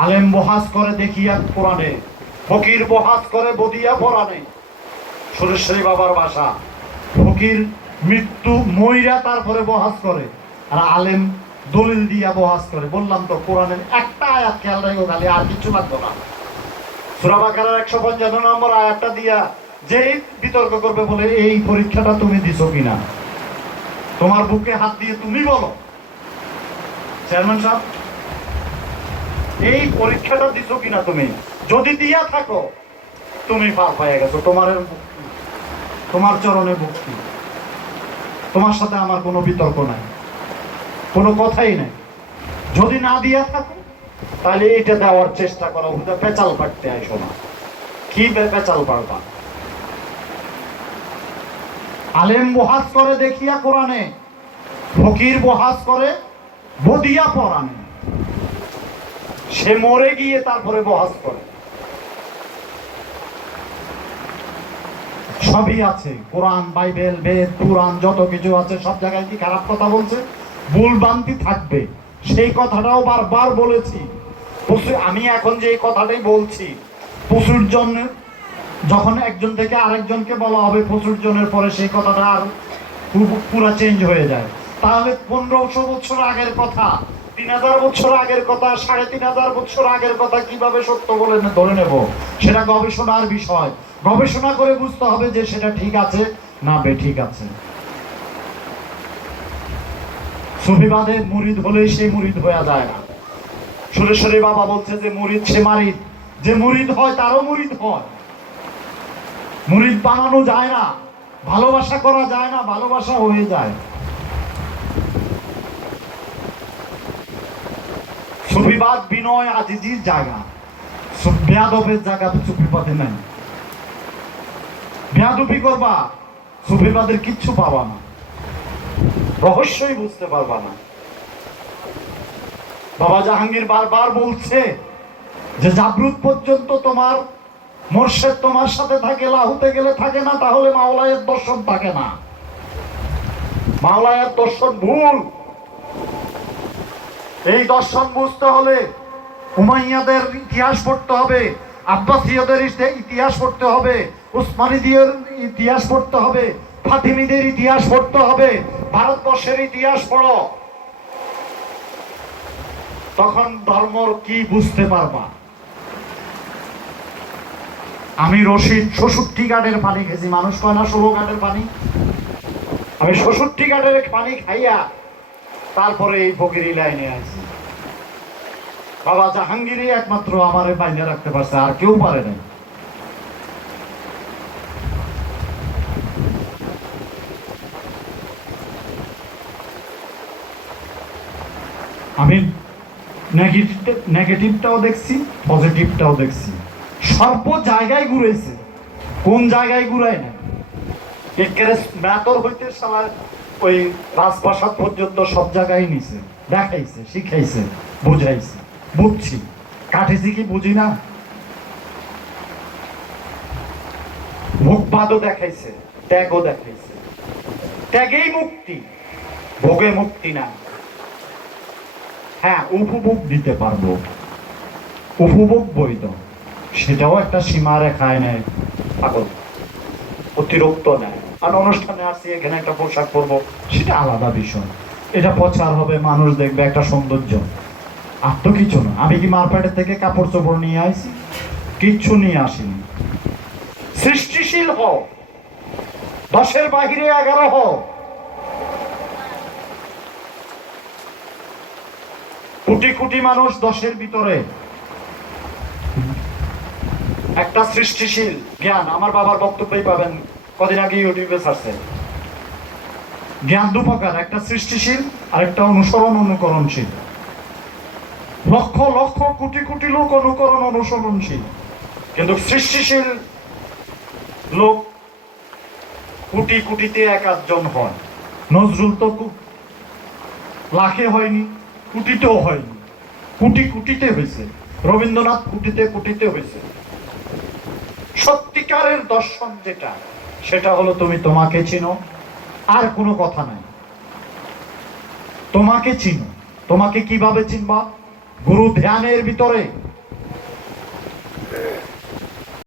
আলেম বহাস করে দেখিয়া কোরআনে, ফকির বহাস করে বদিয়া পরাণে। সুরেশ্বরী বাবার ভাষা, ফকির মৃত্যু মইরা তারপরে বহাস করে, আর আলেম দলিল দিয়া বহাস করে। বললাম তো কোরআনের একটা আয়াত খেয়াল রাখো খালি, আর কিছু লাগতো না। সূরা বাকারার 155 নম্বর আয়াতটা দিয়া যেই বিতর্ক করবে বলে এই পরীক্ষাটা তুমি দিছো কিনা, তোমার বুকে হাত দিয়ে তুমি বলো চেয়ারম্যান সাহেব এই পরীক্ষাটা দিছো কিনা। তুমি যদি দিয়া থাকো তুমি পার পাইয়া গেছো, তোমার চরণে ভক্তি, তোমার সাথে আমার কোনো বিতর্ক নাই, কোনো কথাই নাই। যদি না দিয়া থাকো তাহলে এটা দেওয়ার চেষ্টা করো, পেঁচাল পাড়তে আইসো না। কি পেঁচাল পাড়বা? আলেম বহাস করে দেখিয়া কোরআনে, ফকির বহাস করে বদিয়া পরাণে। সে মরে গিয়ে তারপরে বহাস করে। সবই আছে, কোরআন, বাইবেল, বেদ, পুরাণ যত কিছু আছে সব জায়গায় কি খারাপ কথা বলছে? ভুল ভ্রান্তি থাকবে, সেই কথাটাও বারবার বলেছি। আমি এখন যে কথাটাই বলছি, প্রচুর জন যখন একজন থেকে আরেকজনকে বলা হবে প্রচুর জনের পরে সেই কথাটা আর পুরো চেঞ্জ হয়ে যায়। তাহলে 1500 বছর আগের কথা, 3000 বছর আগের কথা, 3500 বছর আগের কথা কিভাবে সত্য বলে ধরে নেব? সেটা গবেষণার বিষয়। গবেষণা করে বুঝতে হবে যে সেটা ঠিক আছে না বেঠিক আছে। সুফিবাদে মুরিদ হলেই সেই মুরিদ হয়ে যায় না। সুরেশ্বরী বাবা বলছে যে মুরিদ সে মারিদ, যে মুরিদ হয় তারও মুরিদ হয়। মুরিদ বানানো যায় না, ভালোবাসা করা যায় না, ভালোবাসা হয়ে যায়। সুফিবাদ বিনয় আজিজির জায়গা, বেয়াদবের জায়গা সুফিবাদে নাই। বেয়াদবি করবা, সুফিবাদের কিচ্ছু পাবা না, রহস্যই বুঝতে পারবা না। বাবা জাহাঙ্গীর বারবার বলছে যে জাবরুত পর্যন্ত তোমার মোর্শেদ তোমার সাথে থাকে, লাহুতে গেলে থাকে না, তাহলে মাওলায়ের দর্শন থাকে না। মাওলায়ের দর্শন ভুল। এই দর্শন বুঝতে হলে উমাইয়াদের ইতিহাস পড়তে হবে, আব্বাসীয়দের ইতিহাস পড়তে হবে, উসমানীদের ইতিহাস পড়তে হবে, ফাতিমিদের ইতিহাস পড়তে হবে, ভারতবর্ষের ইতিহাস পড়ো, তখন ধর্মর কি বুঝতে পারবা। আমি রশিদ 66 গাডের পানি খেয়েছি, মানুষ কয় না 16 গাডের পানি। আমি 66 গাডের পানি খাইয়া তারপরে এই ফকিরি লাইনে আছি। বাবা জাহাঙ্গীরই একমাত্র আমার বাইনে রাখতে পারছে, আর কেউ পারে নাই। আমি নেগেটিভটাও দেখছি, পজিটিভটাও দেখছি। সর্ব জায়গায় ঘুরেছে, কোন জায়গায় ঘুরায় না? মেতর হইতে ওই রাজপ্রাসাদ পর্যন্ত সব জায়গায় নিছে, দেখাইছে, শিখাইছে, বুঝাইছে। বুঝছি, কাটেছি কি বুঝি না? ভোগবাদও দেখাইছে, ত্যাগও দেখাইছে। ত্যাগেই মুক্তি, ভোগে মুক্তি না। হ্যাঁ, উপভোগ দিতে পারবো, উপভোগ বৈধ, সেটাও একটা সীমা রেখায় নেয় পাগল, অতিরিক্ত নেয়। আর অনুষ্ঠানে আসছি, এখানে একটা পোশাক পরবো, সেটা আলাদা বিষয়। এটা প্রচার হবে, মানুষ দেখবে, একটা সৌন্দর্য, আর তো কিছু না। আমি কি মারপেটের থেকে কাপড় চোপড় নিয়ে আসি? কিচ্ছু নিয়ে আসিনি। সৃষ্টিশীল হও, 10-এর বাহিরে 11 হও। কোটি কোটি মানুষ 10-এর ভিতরে। একটা সৃষ্টিশীল জ্ঞান, আমার বাবার বক্তব্যই পাবেন, কদিন আগে ইউটিউবে ছাড়ছে। জ্ঞান দু প্রকার, একটা সৃষ্টিশীল আর একটা অনুকরণশীল। লক্ষ লক্ষ কোটি কোটি লোক অনুসরণশীল, কিন্তু সৃষ্টিশীল লোক কোটি কোটিতে 1-1 হয়। নজরুল তো লাখে হয়নি, কোটিতেও হয়নি, কোটি কোটিতে হয়েছে। রবীন্দ্রনাথ কোটিতে কোটিতে হয়েছে। সত্যিকারের দর্শন যেটা, সেটা হলো তুমি তোমাকে চিনো, আর কোনো কথা নাই। তোমাকে চিনো। তোমাকে কিভাবে চিনবা? গুরু ধ্যানের ভিতরে